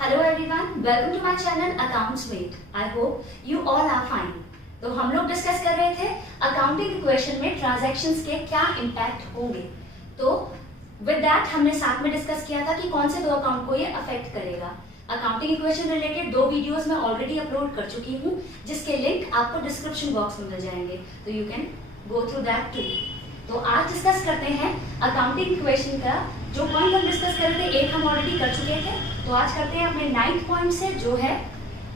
Hello everyone, welcome to my channel accounts with. I hope you all are fine. तो हम लोग discuss कर रहे थे अकाउंटिंग इक्वेशन में ट्रांजैक्शंस के क्या इंपैक्ट होंगे। तो विद दैट हमने साथ में डिस्कस किया था कि कौन से दो अकाउंट को ये अफेक्ट करेगा। अकाउंटिंग इक्वेशन रिलेटेड 2 वीडियोस मैं ऑलरेडी अपलोड कर चुकी हूँ, जिसके लिंक आपको डिस्क्रिप्शन बॉक्स में मिल जाएंगे, तो you can go through that too. तो आज डिस्कस करते हैं अकाउंटिंग इक्वेशन का जो पॉइंट हम डिस्कस कर रहे थे, एक हम ऑलरेडी कर चुके थे। तो आज करते हैं अपने 9th पॉइंट से, जो है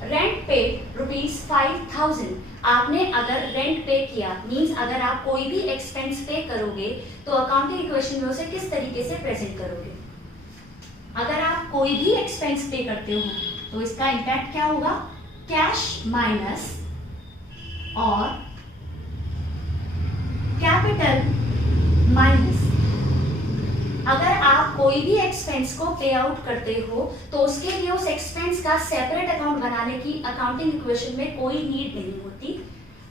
रेंट पे ₹5000। आपने अगर रेंट पे किया मींस अगर आप कोई भी एक्सपेंस पे करोगे तो अकाउंटिंग इक्वेशन में उसे किस तरीके से प्रेजेंट करोगे। अगर आप कोई भी एक्सपेंस पे करते हो तो इसका इंपैक्ट क्या होगा, कैश माइनस और कैपिटल माइनस। अगर आप कोई भी एक्सपेंस को पे आउट करते हो तो उसके लिए उस एक्सपेंस का सेपरेट अकाउंट बनाने की अकाउंटिंग इक्वेशन में कोई नीड नहीं होती।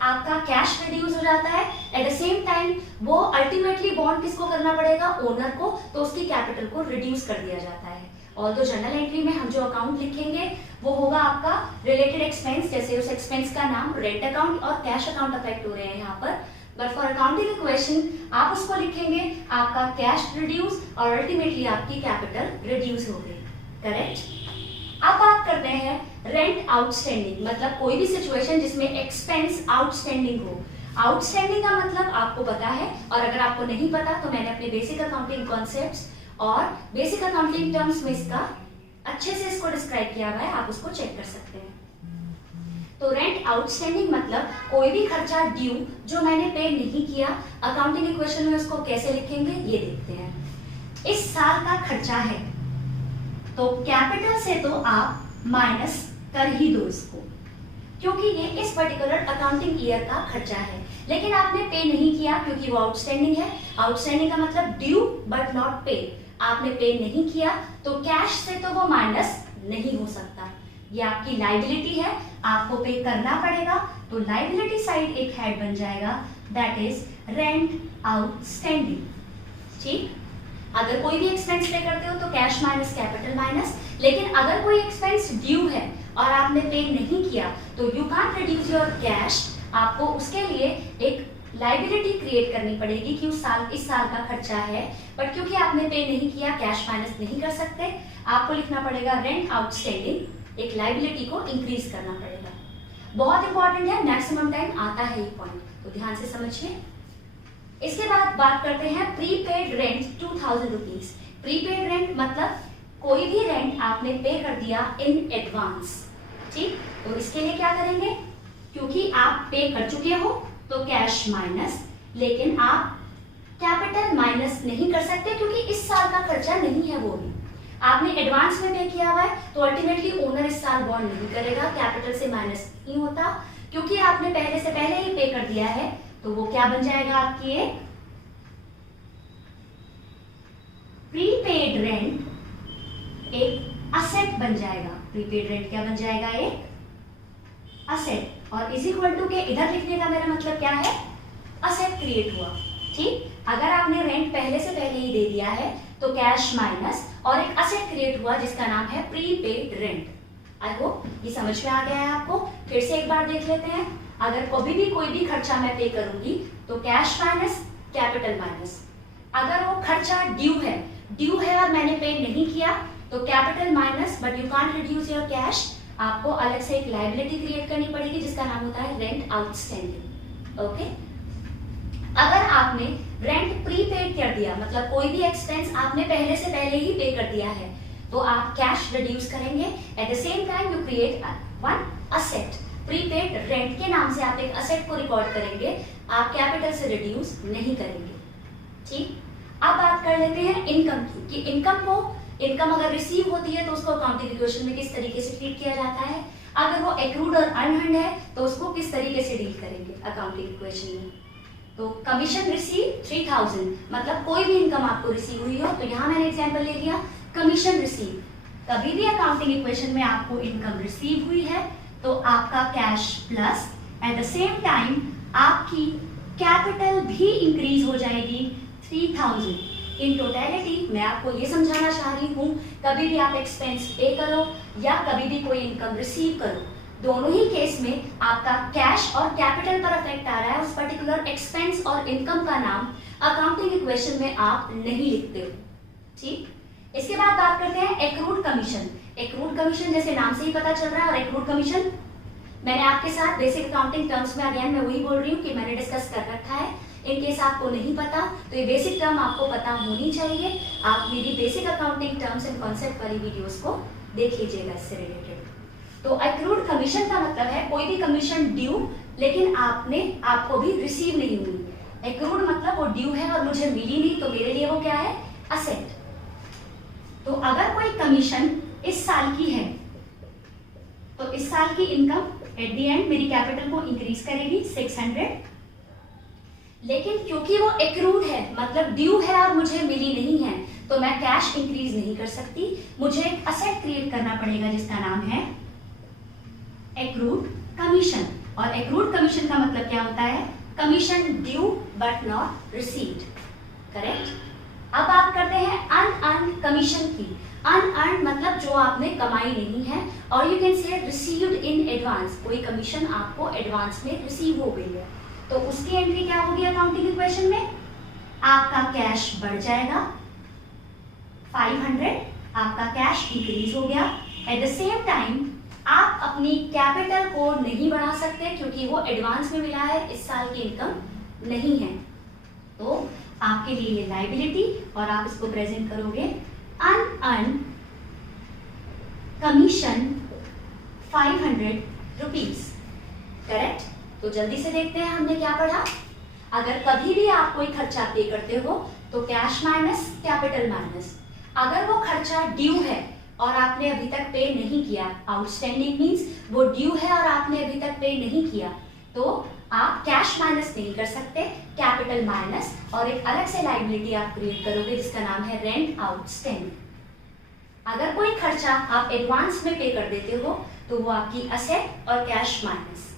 आपका कैश रिड्यूस हो जाता है, एट द सेम टाइम वो अल्टीमेटली बॉन्ड किसको करना पड़ेगा, ओनर को, तो उसकी कैपिटल को रिड्यूस कर दिया जाता है। और तो जर्नल एंट्री में हम जो अकाउंट लिखेंगे वो होगा आपका रिलेटेड एक्सपेंस, जैसे उस एक्सपेंस का नाम रेंट अकाउंट और कैश अकाउंट अफेक्ट हो रहे हैं यहाँ पर। बट फॉर अकाउंटिंग इक्वेशन आप उसको लिखेंगे आपका कैश रिड्यूस और अल्टीमेटली आपकी कैपिटल रिड्यूस हो गई। करेक्ट। अब बात करते हैं रेंट आउटस्टैंडिंग, मतलब कोई भी सिचुएशन जिसमें एक्सपेंस आउटस्टैंडिंग हो। आउटस्टैंडिंग का मतलब आपको पता है, और अगर आपको नहीं पता तो मैंने अपने बेसिक अकाउंटिंग कॉन्सेप्ट्स और बेसिक अकाउंटिंग टर्म्स में इसका अच्छे से इसको डिस्क्राइब किया हुआ है, आप उसको चेक कर सकते हैं। तो रेंट आउटस्टैंडिंग मतलब कोई भी खर्चा ड्यू जो मैंने पे नहीं किया, अकाउंटिंग इक्वेशन में उसको कैसे लिखेंगे ये देखते हैं। इस साल का खर्चा है तो कैपिटल से तो आप माइनस कर ही दो इसको, क्योंकि ये इस पर्टिकुलर अकाउंटिंग ईयर का खर्चा है। लेकिन आपने पे नहीं किया क्योंकि वो आउटस्टैंडिंग है। आउटस्टैंडिंग का मतलब ड्यू बट नॉट पे। आपने पे नहीं किया तो कैश से तो वो माइनस नहीं हो सकता, ये आपकी लाइबिलिटी है, आपको पे करना पड़ेगा। तो लाइबिलिटी साइड एक हेड बन जाएगा, दैट इज रेंट आउटस्टैंडिंग। ठीक। अगर कोई भी एक्सपेंस पे करते हो तो कैश माइनस कैपिटल माइनस, लेकिन अगर कोई एक्सपेंस ड्यू है और आपने पे नहीं किया तो you can't reduce your cash. आपको उसके लिए एक लाइबिलिटी क्रिएट करनी पड़ेगी कि इस साल का खर्चा है, बट क्योंकि आपने पे नहीं किया कैश माइनस नहीं कर सकते, आपको लिखना पड़ेगा रेंट आउटस्टैंडिंग, एक लाइबिलिटी को इंक्रीज करना पड़ेगा। बहुत इंपॉर्टेंट है, मैक्सिमम टाइम आता है ये पॉइंट, तो ध्यान से समझिए। इसके बाद बात करते हैं प्रीपेड रेंट ₹2000। प्रीपेड रेंट मतलब कोई भी रेंट आपने पे कर दिया इन एडवांस। ठीक। तो इसके लिए क्या करेंगे, क्योंकि आप पे कर चुके हो तो कैश माइनस, लेकिन आप कैपिटल माइनस नहीं कर सकते क्योंकि इस साल का खर्चा नहीं है वो भी। आपने एडवांस में पे किया हुआ है तो अल्टीमेटली ओनर इस साल बॉन्ड नहीं करेगा, कैपिटल से माइनस नहीं होता, क्योंकि आपने पहले से पहले ही पे कर दिया है। तो वो क्या बन जाएगा, आपकी एक प्रीपेड रेंट एक असेट बन जाएगा। प्रीपेड रेंट क्या बन जाएगा, एक असेट। और इज इक्वल टू के इधर लिखने का मेरा मतलब क्या है, असेट क्रिएट हुआ। ठीक। अगर आपने रेंट पहले से पहले ही दे दिया है तो कैश माइनस और एक असेट क्रिएट हुआ जिसका नाम है प्रीपेड रेंट। आई होप ये समझ में आ गया है आपको। फिर से एक बार देख लेते हैं। अगर कभी भी कोई भी खर्चा मैं पे करूंगी तो कैश माइनस कैपिटल माइनस। अगर वो खर्चा ड्यू है और मैंने पे नहीं किया तो capital minus, but you can't reduce your cash, आपको अलग से एक लायबिलिटी क्रिएट करनी पड़ेगी जिसका नाम होता है रेंट आउटस्टैंडिंग। ओके। अगर आपने रेंट प्रीपेड कर दिया, मतलब कोई भी एक्सपेंस आपने पहले से पहले ही पे कर दिया है, तो आप कैश रिड्यूस करेंगे, at the same time you create one asset. Prepaid rent के नाम से आप एक असेट को रिकॉर्ड करेंगे, आप कैपिटल से रिड्यूस नहीं करेंगे। ठीक। अब बात कर लेते हैं इनकम की, कि इनकम अगर रिसीव होती है तो उसको अकाउंटिंग इक्वेशन में किस तरीके से ट्रीट किया जाता है। अगर वो एक्रूड और अनअर्न्ड है तो उसको किस तरीके से डील करेंगे अकाउंटिंग इक्वेशन में। तो कमीशन रिसीव 3000, मतलब कोई भी इनकम आपको रिसीव हुई हो, तो यहाँ मैंने एग्जांपल ले लिया कमीशन रिसीव। कभी भी अकाउंटिंग इक्वेशन में आपको इनकम रिसीव हुई है तो आपका cash plus, at the same time आपकी कैपिटल भी इंक्रीज हो जाएगी 3000। इन टोटलिटी मैं आपको ये समझाना चाह रही हूँ, कभी भी आप एक्सपेंस पे करो या कभी भी कोई इनकम रिसीव करो, दोनों ही केस में आपका कैश और कैपिटल पर इफेक्ट आ रहा है। उस पर्टिकुलर एक्सपेंस और इनकम का नाम अकाउंटिंग इक्वेशन में आप नहीं लिखते हो। ठीक, इसके बाद बात करते हैं एक्रूड कमीशन। एक्रूड कमीशन जैसे नाम से ही पता चल रहा है, और एक्रूड कमीशन मैंने आपके साथ बेसिक अकाउंटिंग टर्म्स में अगेन मैं वही बोल रही हूँ कि मैंने डिस्कस कर रखा है। इन केस आपको नहीं पता तो ये बेसिक टर्म आपको पता होनी चाहिए। आप मेरी basic accounting terms and concept वाली वीडियोस को देख लीजिएगा इससे रिलेटेड। तो एक्रूड कमीशन का मतलब है कोई भी कमीशन ड्यू लेकिन आपको भी रिसीव नहीं हुई। एक्रूड मतलब वो ड्यू है और मुझे मिली नहीं, तो मेरे लिए वो क्या है, असेट। तो अगर कोई कमीशन इस साल की है तो इस साल की इनकम एट द एंड मेरी कैपिटल को इंक्रीज करेगी 600, लेकिन क्योंकि वो एक्रूड है मतलब ड्यू है और मुझे मिली नहीं है, तो मैं कैश इंक्रीज नहीं कर सकती। मुझे एक असेट क्रिएट करना पड़ेगा जिसका नाम है एक्रूड कमीशन। और एक्रूड कमीशन का मतलब क्या होता है, commission due but not received. Correct. अब बात करते हैं अनअर्न्ड कमीशन की। अनअर्न्ड मतलब जो आपने कमाई नहीं है, और you can say received in advance, कोई कमीशन आपको एडवांस में रिसीव हो गई है, तो उसकी एंट्री क्या होगी अकाउंटिंग इक्वेशन में, आपका कैश बढ़ जाएगा 500, आपका कैश इंक्रीज हो गया। एट द सेम टाइम आप अपनी कैपिटल को नहीं बढ़ा सकते क्योंकि वो एडवांस में मिला है, इस साल की इनकम नहीं है, तो आपके लिए ये लायबिलिटी और आप इसको प्रेजेंट करोगे अनअर्न्ड कमीशन 500 रुपीज। करेक्ट। तो जल्दी से देखते हैं हमने क्या पढ़ा। अगर कभी भी आप कोई खर्चा पे करते हो तो कैश माइनस कैपिटल माइनस। अगर वो खर्चा ड्यू है और आपने अभी तक पे नहीं किया, आउटस्टैंडिंग मींस वो ड्यू है और आपने अभी तक पे नहीं किया, तो आप कैश माइनस नहीं कर सकते, कैपिटल माइनस, और एक अलग से लायबिलिटी आप क्रिएट करोगे जिसका नाम है रेंट आउटस्टैंडिंग। अगर कोई खर्चा आप एडवांस में पे कर देते हो तो वो आपकी असेट और कैश माइनस।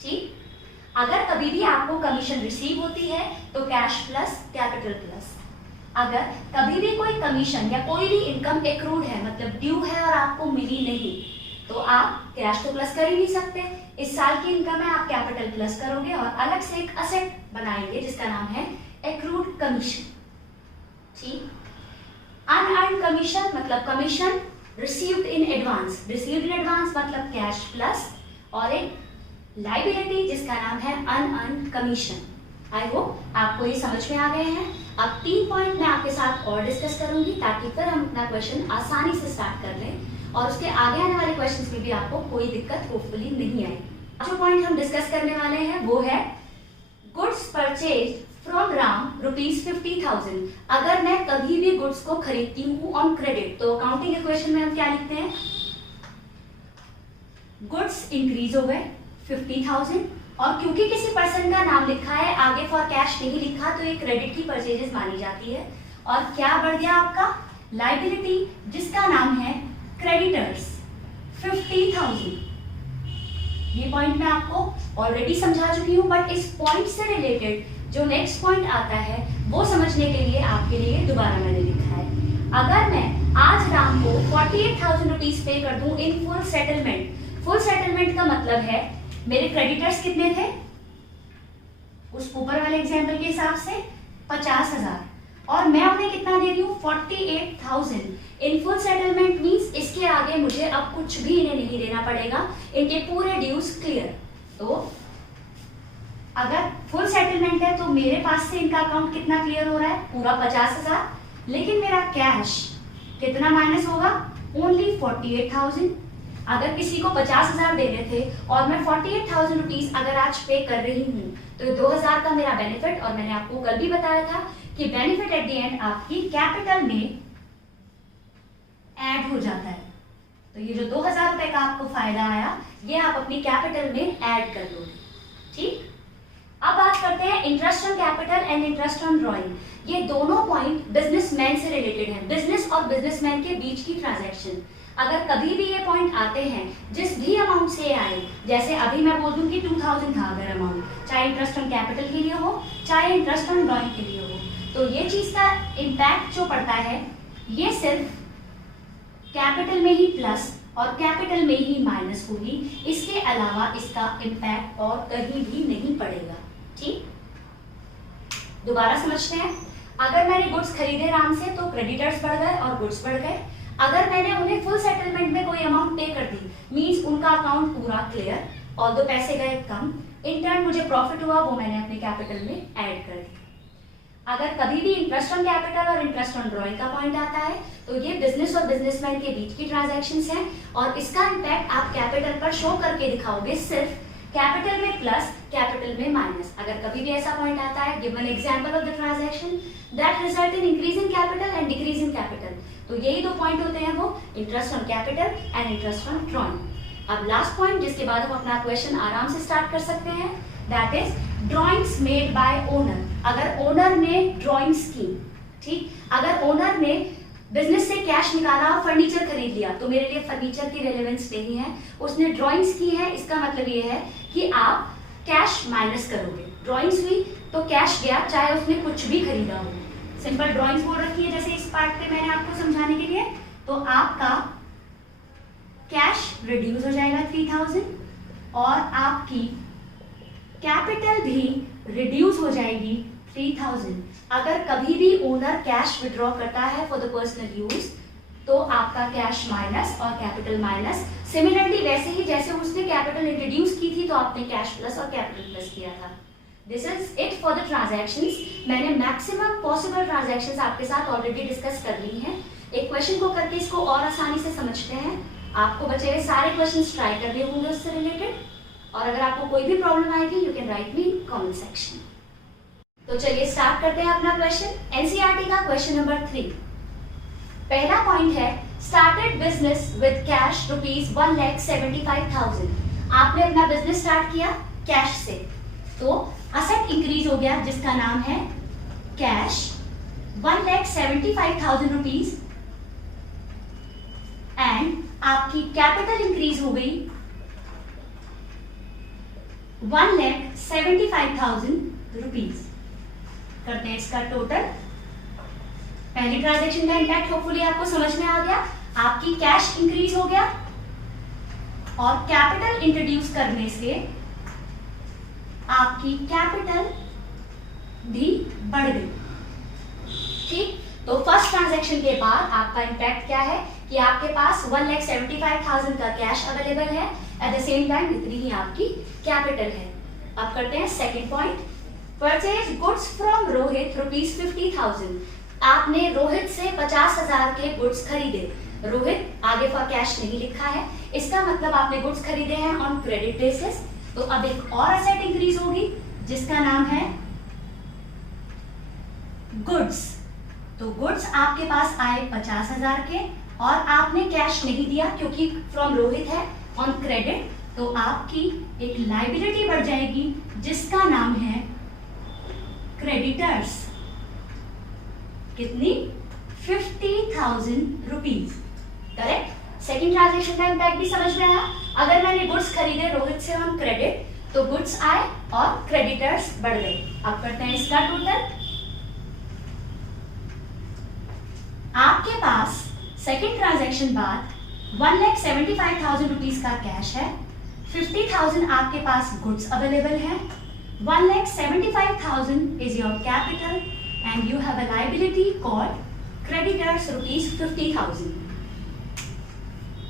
ठीक। अगर कभी भी आपको कमीशन रिसीव होती है तो कैश प्लस कैपिटल प्लस। अगर कभी भी कोई कमीशन या कोई भी इनकम एक्रूड है मतलब ड्यू है और आपको मिली नहीं, तो आप कैश तो प्लस कर ही नहीं सकते, इस साल की इनकम है आप कैपिटल प्लस करोगे और अलग से एक असेट बनाएंगे जिसका नाम है एक्रूड कमीशन। ठीक। अनअर्न्ड कमीशन मतलब commission received in advance. Received in advance मतलब कैश प्लस और एक लायबिलिटी जिसका नाम है अनअर्न्ड कमीशन। आई होप आपको ये समझ में आ गए हैं। अब 3 पॉइंट मैं आपके साथ और डिस्कस करूंगी ताकि फिर हम अपना क्वेश्चन आसानी से स्टार्ट कर लें और उसके आगे आने वाले क्वेश्चंस में भी आपको कोई दिक्कत होपफुली नहीं आएगी। जो पॉइंट हम डिस्कस करने वाले हैं वो है गुड्स परचेज फ्रॉम राम ₹50,000। अगर मैं कभी भी गुड्स को खरीदती हूँ ऑन क्रेडिट तो अकाउंटिंग इक्वेशन में हम क्या लिखते हैं, गुड्स इंक्रीज हो गए 50,000 और क्योंकि किसी पर्सन का नाम लिखा है आगे फॉर कैश नहीं लिखा तो ये क्रेडिट की परचेजेस मानी जाती है। और क्या बढ़ गया आपका, लायबिलिटी जिसका नाम है क्रेडिटर्स 50,000। ये पॉइंट मैं आपको ऑलरेडी समझा चुकी हूँ, बट इस पॉइंट से रिलेटेड जो नेक्स्ट पॉइंट आता है वो समझने के लिए आपके लिए दोबारा मैंने लिखा है। अगर मैं आज राम को 48,000 रुपीज पे कर दूं in full settlement. Full settlement का मतलब है मेरे क्रेडिटर्स कितने थे, उस ऊपर वाले एग्जाम्पल के हिसाब से 50,000 और मैं उन्हें कितना दे रही हूँ 48,000 इन फुल सेटलमेंट मींस इसके आगे मुझे अब कुछ भी इन्हें नहीं देना पड़ेगा, इनके पूरे ड्यूज क्लियर। तो अगर फुल सेटलमेंट है तो मेरे पास से इनका अकाउंट कितना क्लियर हो रहा है, पूरा 50,000, लेकिन मेरा कैश कितना माइनस होगा, ओनली 48,000। अगर किसी को 50,000 देने थे और मैं 48,000 रुपीज अगर आज पे कर रही हूँ तो 2,000 का मेरा बेनिफिट, और मैंने आपको कल भी बताया था कि बेनिफिट एट द एंड आपकी कैपिटल में ऐड हो जाता है। तो ये जो 2,000 रुपए का आपको फायदा आया ये आप अपनी कैपिटल में ऐड कर दोगे। ठीक। अब बात करते हैं interest on capital and interest on drawing. ये दोनों पॉइंट बिजनेसमैन से रिलेटेड हैं, बिजनेस और बिजनेसमैन के बीच की ट्रांजैक्शन। अगर कभी भी ये पॉइंट आते हैं जिस भी अमाउंट से आए, जैसे अभी मैं बोल दूं कि 2,000 था अगर अमाउंट, चाहे इंटरेस्ट ऑन कैपिटल के लिए हो चाहे इंटरेस्ट ऑन ड्रॉइंग के लिए हो, तो ये चीज का इम्पैक्ट जो पड़ता है ये सिर्फ कैपिटल में ही प्लस और कैपिटल में ही माइनस होगी, इसके अलावा इसका इम्पैक्ट और कहीं भी नहीं पड़ेगा। ठीक, दोबारा समझते हैं। अगर मैंने गुड्स खरीदे राम से तो क्रेडिटर्स बढ़ गए और गुड्स बढ़ गए। अगर मैंने उन्हें फुल सेटलमेंट में कोई अमाउंट पे कर दी मींस उनका अकाउंट पूरा क्लियर, ऑल्दो पैसे गए कम, इन टर्न मुझे प्रॉफिट हुआ, वो मैंने अपने कैपिटल में ऐड कर दिया। अगर कभी भी इंटरेस्ट ऑन कैपिटल और इंटरेस्ट ऑन ड्रॉइंग का पॉइंट आता है तो ये बिजनेस और बिजनेसमैन के बीच की ट्रांजैक्शंस हैं और इसका इम्पैक्ट आप कैपिटल पर शो करके दिखाओगे सिर्फ कैपिटल में प्लस कैपिटल में माइनस। अगर कभी भी ऐसा पॉइंट आता है, give an example of the transaction that result in increase in capital and decrease in capital, तो यही दो पॉइंट होते हैं, वो interest on capital and interest on drawing. अब लास्ट पॉइंट जिसके बाद हम अपना क्वेश्चन आराम से स्टार्ट कर सकते हैं, that is drawings made by owner. अगर ओनर ने ड्रॉइंग्स की, ठीक, अगर ओनर ने बिजनेस से कैश निकाला और फर्नीचर खरीद लिया तो मेरे लिए फर्नीचर की रेलेवेंस नहीं है, उसने ड्रॉइंग्स की है, इसका मतलब ये है कि आप कैश माइनस करोगे। ड्रॉइंग्स हुई तो कैश गया, चाहे उसने कुछ भी खरीदा हो। सिंपल ड्रॉइंग्स बोल रखी है जैसे इस पार्ट पे मैंने आपको समझाने के लिए, तो आपका कैश रिड्यूस हो जाएगा 3000 और आपकी कैपिटल भी रिड्यूस हो जाएगी 3000। अगर कभी भी ओनर कैश विड्रॉ करता है फॉर द पर्सनल यूज तो आपका कैश माइनस और कैपिटल माइनस। सिमिलरली वैसे ही जैसे उसने कैपिटल इंट्रोड्यूस की थी तो आपने कैश प्लस और कैपिटल प्लस किया था। This is it for the transactions. मैंने मैक्सिमम पॉसिबल ट्रांजैक्शंस आपके साथ ऑलरेडी डिस्कस कर ली हैं। एक क्वेश्चन को करके इसको और आसानी से समझते हैं। आपको बचे हुए सारे क्वेश्चंस ट्राई करने होंगे उससे रिलेटेड, और अगर आपको कोई भी प्रॉब्लम आएगी you can write me in comment section. तो चलिए स्टार्ट करते हैं अपना क्वेश्चन। एनसीईआरटी का क्वेश्चन नंबर 3। पहला पॉइंट है स्टार्टेड बिजनेस विद कैश ₹1,75,000। आपने अपना बिजनेस स्टार्ट किया कैश से, तो असेट इंक्रीज हो गया जिसका नाम है कैश, ₹1,75,000 एंड आपकी कैपिटल इंक्रीज हो गई ₹1,75,000। करते हैं इसका टोटल। पहली ट्रांजैक्शन का इंपैक्ट होपफुली आपको समझ में आ गया। आपकी कैश इंक्रीज हो गया और कैपिटल इंट्रोड्यूस करने से आपकी कैपिटल भी बढ़ गई। ठीक, तो फर्स्ट ट्रांजैक्शन के बाद आपका इंपैक्ट क्या है कि आपके पास 1,75,000 का कैश अवेलेबल है, एट द सेम टाइम इतनी ही आपकी कैपिटल है। अब करते हैं second point, purchase goods from Rohit ₹50,000। आपने रोहित से 50,000 के गुड्स खरीदे। रोहित आगे फॉर कैश नहीं लिखा है, इसका मतलब आपने गुड्स खरीदे हैं ऑन क्रेडिट बेसिस। तो अब एक और असेट इंक्रीज होगी जिसका नाम है गुड्स। तो गुड्स आपके पास आए 50,000 के और आपने कैश नहीं दिया क्योंकि फ्रॉम रोहित है ऑन क्रेडिट, तो आपकी एक लायबिलिटी बढ़ जाएगी जिसका नाम है क्रेडिटर्स। कितनी? ₹50,000। करेक्ट। सेकेंड ट्रांजैक्शन का इंपैक्ट भी समझ में आया। अगर मैंने गुड्स खरीदे रोहित से ऑन क्रेडिट तो गुड्स आए और क्रेडिटर्स बढ़ गए। अब करते हैं इसका टोटल। आपके पास सेकेंड ट्रांजैक्शन बाद ₹1,75,000 का कैश है, 50,000 आपके पास गुड्स अवेलेबल है, 1,75,000 is your capital and you have a liability called creditors ₹50,000.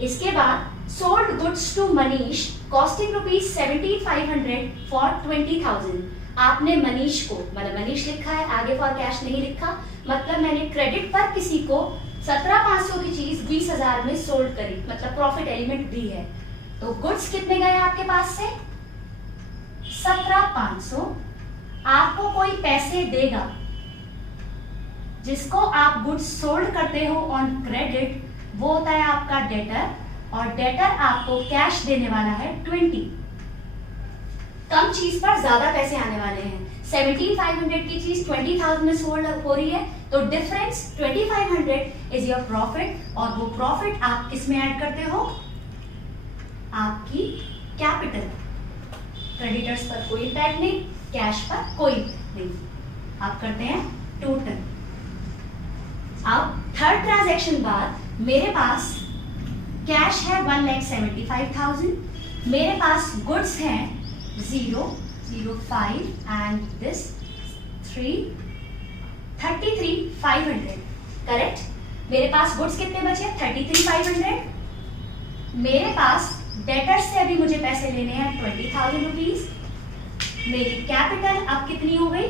इसके बाद sold goods to Manish costing ₹7,500 for 20,000. आपने मनीष को, मतलब मनीष लिखा है आगे फॉर कैश नहीं लिखा, मतलब मैंने क्रेडिट पर किसी को 17,500 की चीज 20,000 में सोल्ड करी, मतलब प्रॉफिट एलिमेंट दी है। तो गुड्स कितने गए आपके पास से? 17,500। आपको कोई पैसे देगा जिसको आप गुड्स सोल्ड करते हो ऑन क्रेडिट, वो होता है आपका डेटर, और डेटर आपको कैश देने वाला है 20। कम चीज पर ज्यादा पैसे आने वाले हैं। 17,500 की चीज 20,000 में सोल्ड हो रही है, तो डिफरेंस 2,500 इज योर प्रॉफिट, और वो प्रॉफिट आप किस में ऐड करते हो? आपकी कैपिटल। क्रेडिटर्स पर कोई इम्पैक्ट नहीं, कैश पर कोई इम्पैक्ट नहीं। आप करते हैं टोटल। अब थर्ड ट्रांजैक्शन बाद मेरे पास कैश है 1,75,000, मेरे पास गुड्स हैं 0, 0, 5 एंड दिस 3, 33,500, करेक्ट। मेरे पास गुड्स कितने बचे? 33,500। मेरे पास डेटर्स से अभी मुझे पैसे लेने हैं 20,000 रुपीज। मेरी कैपिटल अब कितनी हो गई?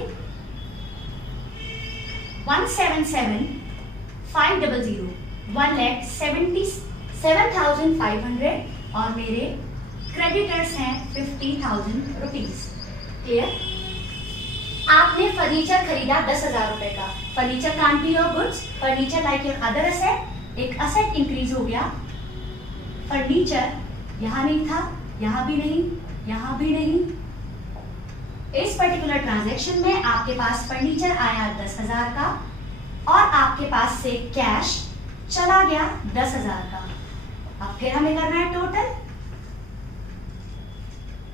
1,77,500, 1,77,500 और मेरे क्रेडिटर्स हैं 50,000 रुपीज। क्लियर? आपने फर्नीचर खरीदा 10,000 रुपए का। Furniture can't be your goods, furniture like your other asset. एक असेट इंक्रीज हो गया। फर्नीचर यहां नहीं था, यहां भी नहीं, यहां भी नहीं। इस पर्टिकुलर ट्रांजैक्शन में आपके पास फर्नीचर आया 10,000 का और आपके पास से कैश चला गया 10,000 का। अब फिर हमें करना है टोटल।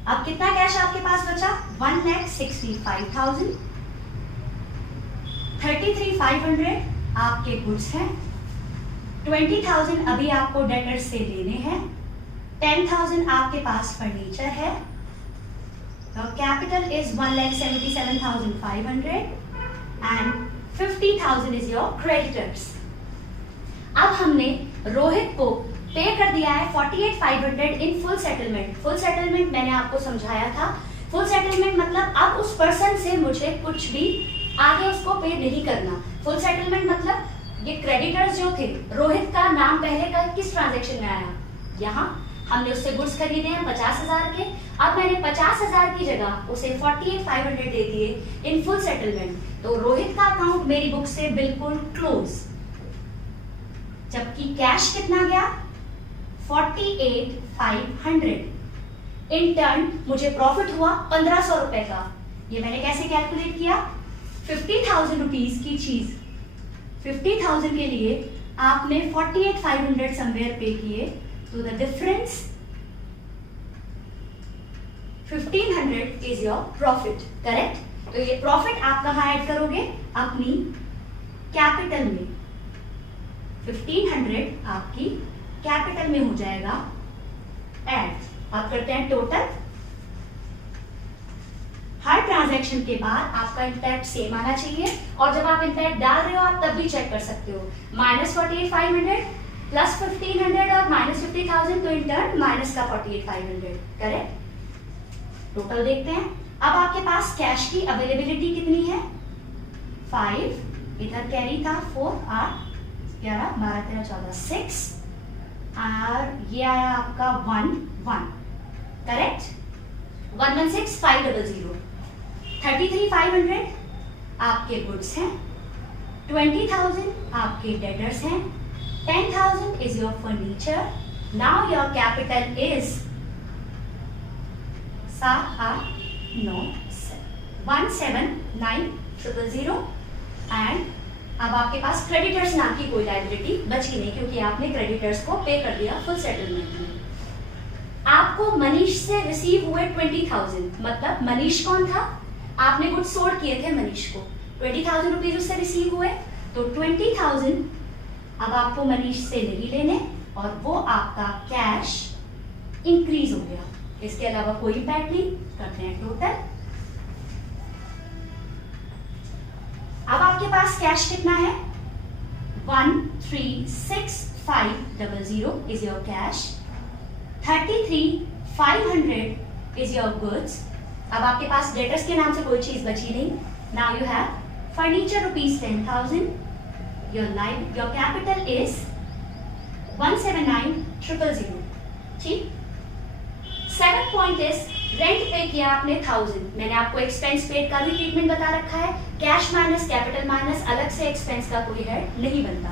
अब कितना कैश आपके पास बचा? 1,65,000, 33,500 आपके गुड्स हैं, 20,000 अभी आपको डेटर्स से लेने हैं, 10,000 आपके पास फर्नीचर है। Your capital is 1,77,500 and 50,000 is your creditors. अब हमने रोहित को पे कर दिया है 48,500 in full settlement. Full settlement मैंने आपको समझाया था। फुल सेटलमेंट मतलब अब उस पर्सन से मुझे कुछ भी आगे उसको पे नहीं करना। फुल सेटलमेंट मतलब ये क्रेडिटर्स जो थे, रोहित का नाम पहले का किस ट्रांजैक्शन में आया? यहाँ हमने उससे गुड्स खरीदे हैं 50,000 के। अब मैंने 50,000 की जगह उसे 48,500 दे दिए इन फुल सेटलमेंट, तो रोहित का अकाउंट मेरी बुक से बिल्कुल क्लोज। जबकि कैश कितना गया? 48,500। इन टर्न मुझे प्रॉफिट हुआ 1,500 रुपए का। ये मैंने कैसे कैलकुलेट किया? 50,000 रुपीज की चीज 50,000 के लिए आपने 48,500 समवेयर पे किए, तो the difference 1,500 is your profit, correct. तो ये प्रॉफिट आप कहां ऐड करोगे? अपनी कैपिटल में। 1,500 आपकी कैपिटल में हो जाएगा ऐड। आप करते हैं टोटल। हर ट्रांजैक्शन के बाद आपका इम्पैक्ट सेम आना चाहिए, और जब आप इम्पैक्ट डाल रहे हो आप तब भी चेक कर सकते हो। -48,500 प्लस 1,500 और -50,000, तो इन टर्न माइनस का 48,500, करेक्ट। टोटल देखते हैं। अब आपके पास कैश की अवेलेबिलिटी कितनी है? 5, इधर कैरी था 4, 8, 11, 12, 13, 14, 6 और ये आया आपका 1, 1, करेक्ट। 116,500, 33,500 आपके गुड्स हैं, 20,000 आपके डेटर्स हैं, 10,000 is your furniture. Now your capital is 1,7,9,000 and अब आपके पास क्रेडिटर्स नाम की कोई लायबिलिटी बची नहीं, क्योंकि आपने क्रेडिटर्स को पे कर दिया फुल सेटलमेंट में। आपको मनीष से रिसीव हुए 20,000, मतलब मनीष कौन था? आपने गुड्स सोल्ड किए थे मनीष को, 20,000 रुपीज उससे रिसीव हुए, तो 20,000 अब आपको मनीष से नहीं लेने और वो आपका कैश इंक्रीज हो गया। इसके अलावा कोई इम्पैक्ट नहीं। करते हैं टोटल। अब आपके पास कैश कितना है? 1,36,500 is your cash, 33,500 is your goods. अब आपके पास डेटर्स के नाम से कोई चीज बची नहीं। Now you have furniture rupees 10,000. Your capital is 1,79,000. ठीक। 7th point is रेंट पे किया आपने 1,000। मैंने आपको एक्सपेंस पेड का भी ट्रीटमेंट बता रखा है। कैश माइनस कैपिटल माइनस, अलग से एक्सपेंस का कोई हेड नहीं बनता।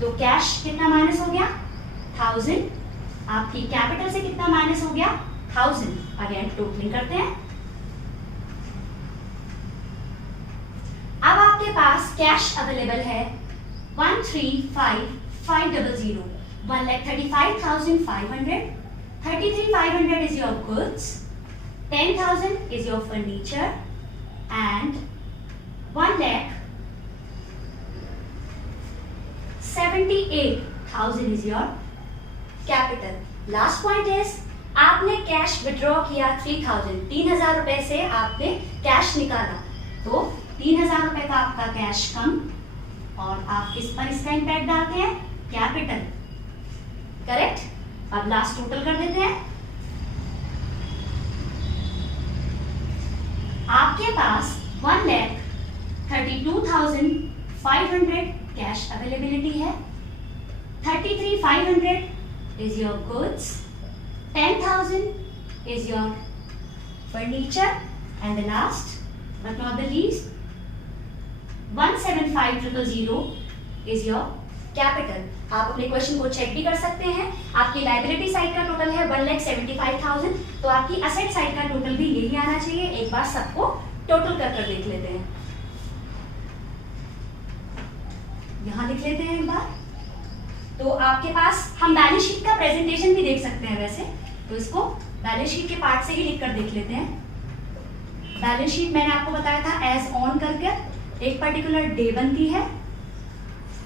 तो कैश कितना माइनस हो गया? 1,000। आपकी कैपिटल से कितना माइनस हो गया? 1,000। अगेन टोटलिंग करते हैं। अब आपके पास कैश अवेलेबल है 1,35,500, 1,35,500, 33,500 is your goods, 10,000 is your furniture and 1,00,000 78,000 is your capital. Last point is आपने कैश विड्रॉ किया 3,000 रुपए से आपने कैश निकाला, तो 3,000 रुपए का आपका कैश कम, और आप किस पर इसका इम्पैक्ट डालते हैं? कैपिटल. करेक्ट. अब लास्ट टोटल कर देते हैं. आपके पास 1,32,500 कैश अवेलेबिलिटी है. 33,500 is your goods, 10,000 is your furniture, and the last but not the least 175,000 is your capital. आप अपने क्वेश्चन को चेक भी कर सकते हैं. आपकी लाइबिलिटी साइड का टोटल है 1,75,000, तो आपकी असेट साइड का टोटल भी यही आना चाहिए. एक बार सबको टोटल कर देख लेते हैं. यहां लिख लेते हैं एक बार. तो आपके पास हम बैलेंस शीट का प्रेजेंटेशन भी देख सकते हैं वैसे, तो इसको बैलेंस शीट के पार्ट से ही लिख कर देख लेते हैं. बैलेंस शीट मैंने आपको बताया था एज ऑन करके एक पर्टिकुलर डे बनती है.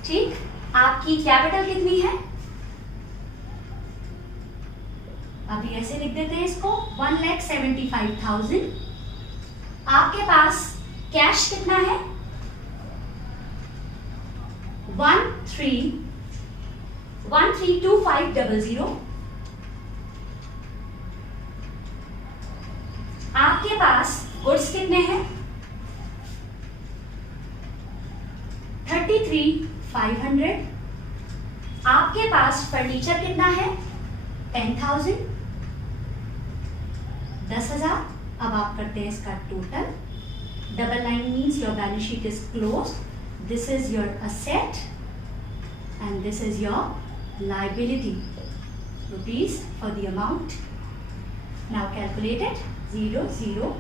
ठीक. आपकी कैपिटल कितनी है? अभी ऐसे लिख देते हैं इसको 1,75,000. आपके पास कैश कितना है? 1,325,000. आपके पास गुड्स कितने हैं? 33,500. आपके पास फर्नीचर कितना है? 10,000. 10,000. अब आप करते हैं इसका total. Double line means your balance sheet is close. This is your asset and this is your liability. Rupees for the amount. Now calculate it. 0, 0,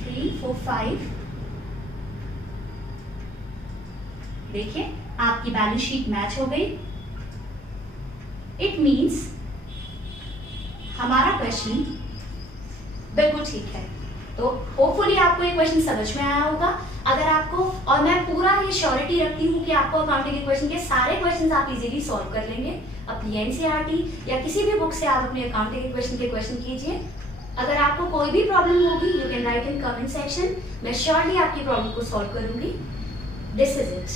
3, 4, 5. देखिए आपकी बैलेंस शीट मैच हो गई. इट मीन्स हमारा क्वेश्चन बिल्कुल ठीक है. तो hopefully आपको ये क्वेश्चन समझ में आया होगा. अगर आपको, और मैं पूरा ये श्योरिटी रखती हूँ कि आपको अकाउंटिंग के क्वेश्चन के सारे क्वेश्चंस आप इजीली सॉल्व कर लेंगे. अपनी एनसीईआरटी या किसी भी बुक से आप अपने अकाउंटिंग के क्वेश्चन कीजिए. अगर आपको कोई भी प्रॉब्लम होगी you can write in comment section. मैं श्योरली आपकी प्रॉब्लम को सॉल्व करूंगी. This is it.